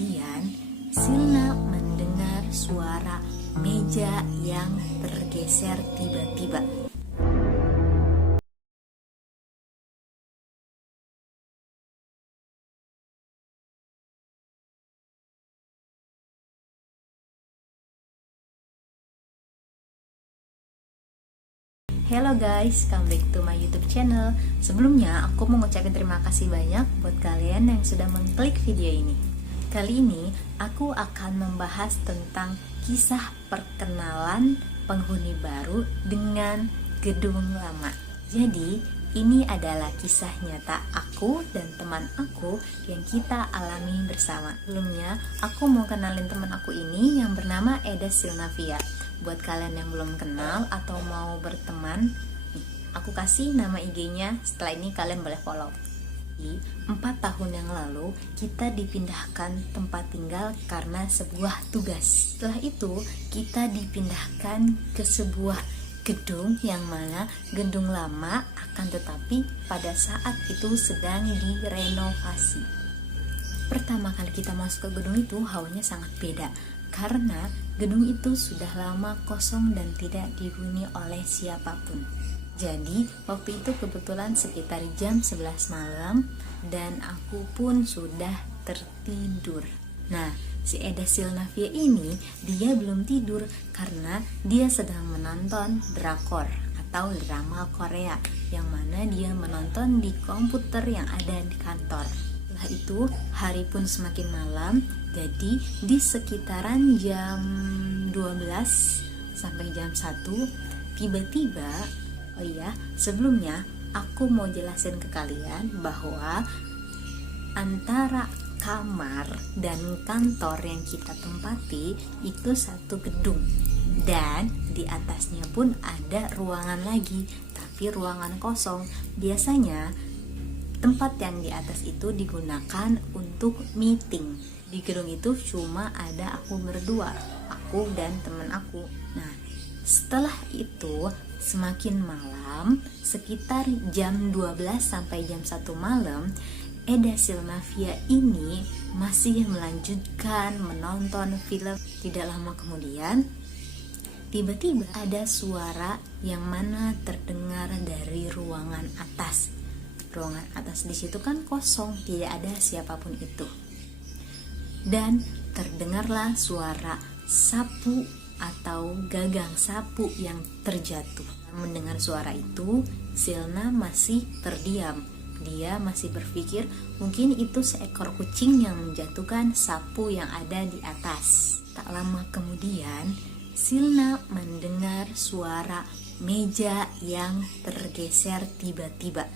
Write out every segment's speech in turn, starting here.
kemudian, Silna mendengar suara meja yang tergeser tiba-tiba. Hello guys, come back to my YouTube channel. Sebelumnya aku mau ngucapin terima kasih banyak buat kalian yang sudah mengklik video ini. Kali ini aku akan membahas tentang kisah perkenalan penghuni baru dengan gedung lama. Jadi ini adalah kisah nyata aku dan teman aku yang kita alami bersama. Sebelumnya aku mau kenalin teman aku ini yang bernama Eda Silnavia. Buat kalian yang belum kenal atau mau berteman, aku kasih nama IG-nya. Setelah ini kalian boleh follow. 4 tahun yang lalu kita dipindahkan tempat tinggal karena sebuah tugas. Setelah itu kita dipindahkan ke sebuah gedung yang mana gedung lama, akan tetapi pada saat itu sedang direnovasi. Pertama kali kita masuk ke gedung itu hawanya sangat beda karena gedung itu sudah lama kosong dan tidak dihuni oleh siapapun. Jadi waktu itu kebetulan sekitar jam 11 malam dan aku pun sudah tertidur. Nah, si Eda Silnavia ini dia belum tidur karena dia sedang menonton drakor atau drama Korea yang mana dia menonton di komputer yang ada di kantor. Setelah itu hari pun semakin malam. Jadi di sekitaran jam 12 sampai jam 1 tiba-tiba, oh iya, sebelumnya aku mau jelasin ke kalian bahwa antara kamar dan kantor yang kita tempati itu satu gedung, dan di atasnya pun ada ruangan lagi, tapi ruangan kosong. Biasanya tempat yang di atas itu digunakan untuk meeting. Di gedung itu cuma ada aku berdua, aku dan teman aku. Nah, setelah itu semakin malam, sekitar jam 12 sampai jam 1 malam, Eda Silnavia ini masih melanjutkan menonton film. Tidak lama kemudian, tiba-tiba ada suara yang mana terdengar dari ruangan atas. Ruangan atas di situ kan kosong, tidak ada siapapun itu. Dan terdengarlah suara sapu atau gagang sapu yang terjatuh. Mendengar suara itu, Silna masih terdiam. Dia masih berpikir mungkin itu seekor kucing yang menjatuhkan sapu yang ada di atas. Tak lama kemudian, Silna mendengar suara meja yang tergeser tiba-tiba.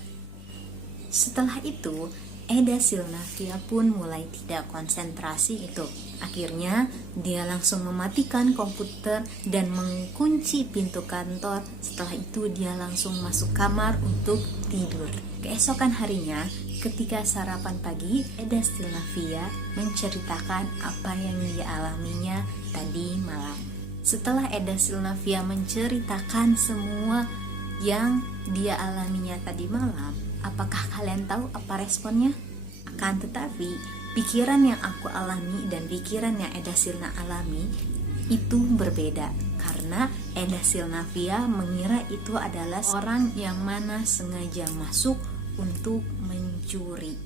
Setelah itu, Eda Silnavia pun mulai tidak konsentrasi itu. Akhirnya dia langsung mematikan komputer dan mengunci pintu kantor. Setelah itu dia langsung masuk kamar untuk tidur. Keesokan harinya, ketika sarapan pagi, Eda Silnavia menceritakan apa yang dia alaminya tadi malam. Setelah Eda Silnavia menceritakan semua yang dia alaminya tadi malam, apakah kalian tahu apa responnya? Akan tetapi, pikiran yang aku alami dan pikiran yang Eda Silna alami itu berbeda. Karena Eda Silnavia mengira itu adalah orang yang mana sengaja masuk untuk mencuri.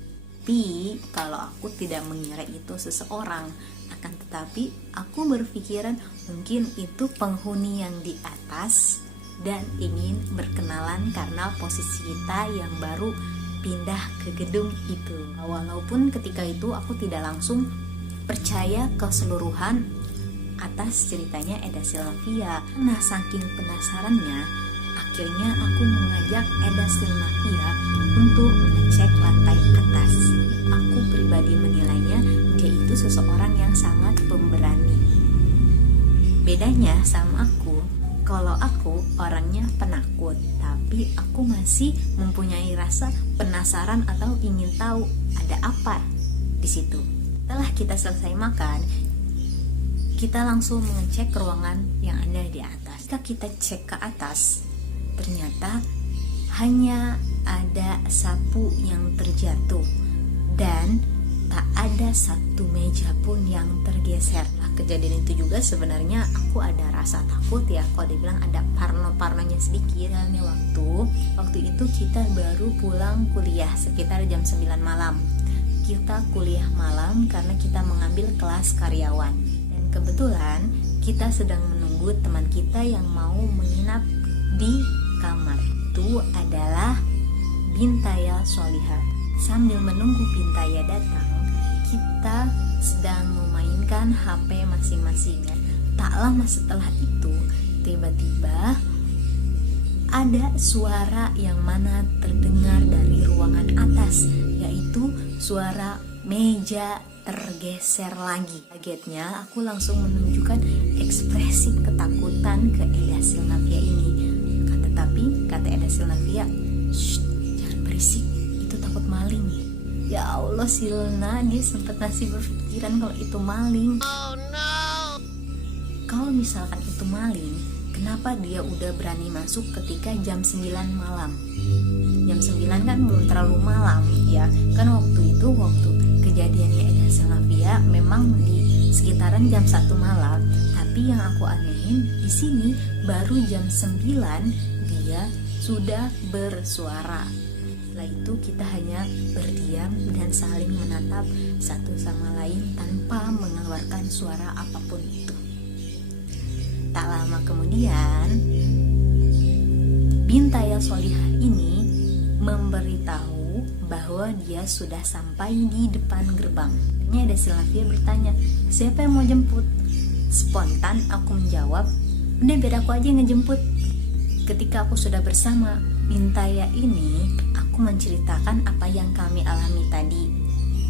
Tapi kalau aku tidak mengira itu seseorang, akan tetapi aku berpikiran mungkin itu penghuni yang di atas dan ingin berkenalan karena posisi kita yang baru pindah ke gedung itu. Walaupun ketika itu aku tidak langsung percaya keseluruhan atas ceritanya Eda Silnavia. Nah, saking penasarannya, akhirnya aku mengajak Eda Silnavia untuk mengecek lantai atas. Aku pribadi menilainya dia itu seseorang yang sangat pemberani. Bedanya sama aku, kalau aku orangnya penakut, tapi aku masih mempunyai rasa penasaran atau ingin tahu ada apa di situ. Setelah kita selesai makan, kita langsung mengecek ruangan yang ada di atas. Ketika kita cek ke atas, ternyata hanya ada sapu yang terjatuh dan tak ada satu meja pun yang tergeser. Nah, kejadian itu juga sebenarnya aku ada rasa takut ya, kalau dibilang ada parno-parnonya sedikit. Dan waktu itu kita baru pulang kuliah sekitar jam 9 malam. Kita kuliah malam karena kita mengambil kelas karyawan. Dan kebetulan kita sedang menunggu teman kita yang mau menginap di kamar. Itu adalah Bintaya Solihah. Sambil menunggu Bintaya datang, kita sedang memainkan HP masing-masing. Tak lama setelah itu, tiba-tiba ada suara yang mana terdengar dari ruangan atas, yaitu suara meja tergeser lagi. Kagetnya aku langsung menunjukkan ekspresi ketakutan ke Eda Silnavia ini. Kata Eda Silnavia, "Shh, jangan berisik, itu takut maling." Ya Allah, Silna, dia sempat masih berpikiran kalau itu maling. Oh no. Kalau misalkan itu maling, kenapa dia udah berani masuk ketika jam 9 malam? Jam 9 kan belum terlalu malam ya. Kan waktu kejadiannya Eda Silnavia memang di sekitaran jam 1 malam. Tapi yang aku anehin di sini baru jam 9 dia sudah bersuara. Setelah itu kita hanya berdiam dan saling menatap satu sama lain tanpa mengeluarkan suara apapun itu. Tak lama kemudian, Bintaya Solihah ini memberitahu bahwa dia sudah sampai di depan gerbang. Ini Eda Silnavia bertanya, "Siapa yang mau jemput?" Spontan aku menjawab, "Udah, biar aku aja yang ngejemput." Ketika aku sudah bersama Bintaya ini, aku menceritakan apa yang kami alami tadi.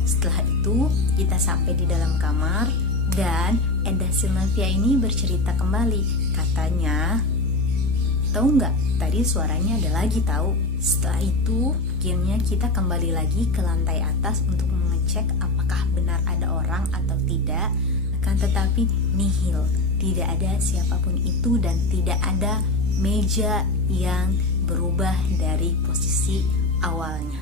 Setelah itu kita sampai di dalam kamar dan Eda Silnavia ini bercerita kembali. Katanya, "Tahu nggak, tadi suaranya ada lagi tahu." Setelah itu akhirnya kita kembali lagi ke lantai atas untuk mengecek apakah benar ada orang atau tidak. Akan tetapi nihil, tidak ada siapapun itu dan tidak ada meja yang berubah dari posisi awalnya.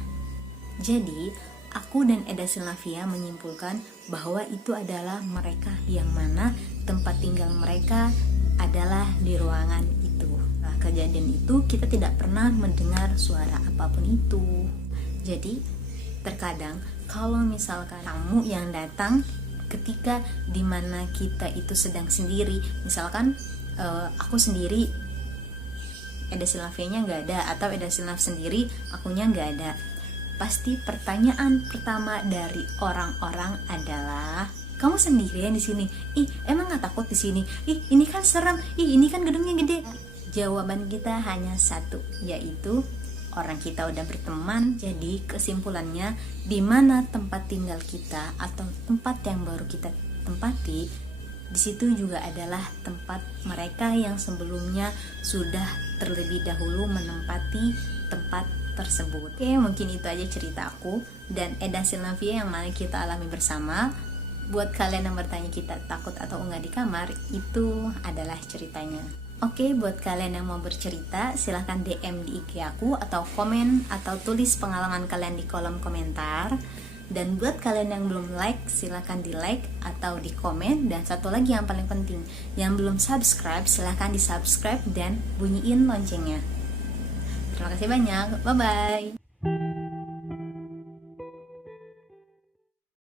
Jadi aku dan Eda Silnavia menyimpulkan bahwa itu adalah mereka, yang mana tempat tinggal mereka adalah di ruangan itu. Nah, kejadian itu kita tidak pernah mendengar suara apapun itu. Jadi terkadang kalau misalkan tamu yang datang ketika dimana kita itu sedang sendiri, misalkan aku sendiri, Eda Silnavianya nggak ada, atau Eda Silnav sendiri, akunya nggak ada, pasti pertanyaan pertama dari orang-orang adalah, "Kamu sendirian di sini? Ih, emang nggak takut di sini? Ih, ini kan serem. Ih, ini kan gedungnya gede." Jawaban kita hanya satu, yaitu orang kita udah berteman. Jadi kesimpulannya, di mana tempat tinggal kita atau tempat yang baru kita tempati, di situ juga adalah tempat mereka yang sebelumnya sudah terlebih dahulu menempati tempat tersebut. Oke, mungkin itu aja cerita aku dan Eda Silnavia yang mana kita alami bersama. Buat kalian yang bertanya kita takut atau enggak di kamar, itu adalah ceritanya. Oke, buat kalian yang mau bercerita, silahkan DM di IG aku atau komen atau tulis pengalaman kalian di kolom komentar. Dan buat kalian yang belum like, silahkan di like atau di komen. Dan satu lagi yang paling penting, yang belum subscribe, silahkan di subscribe dan bunyiin loncengnya. Terima kasih banyak, bye bye.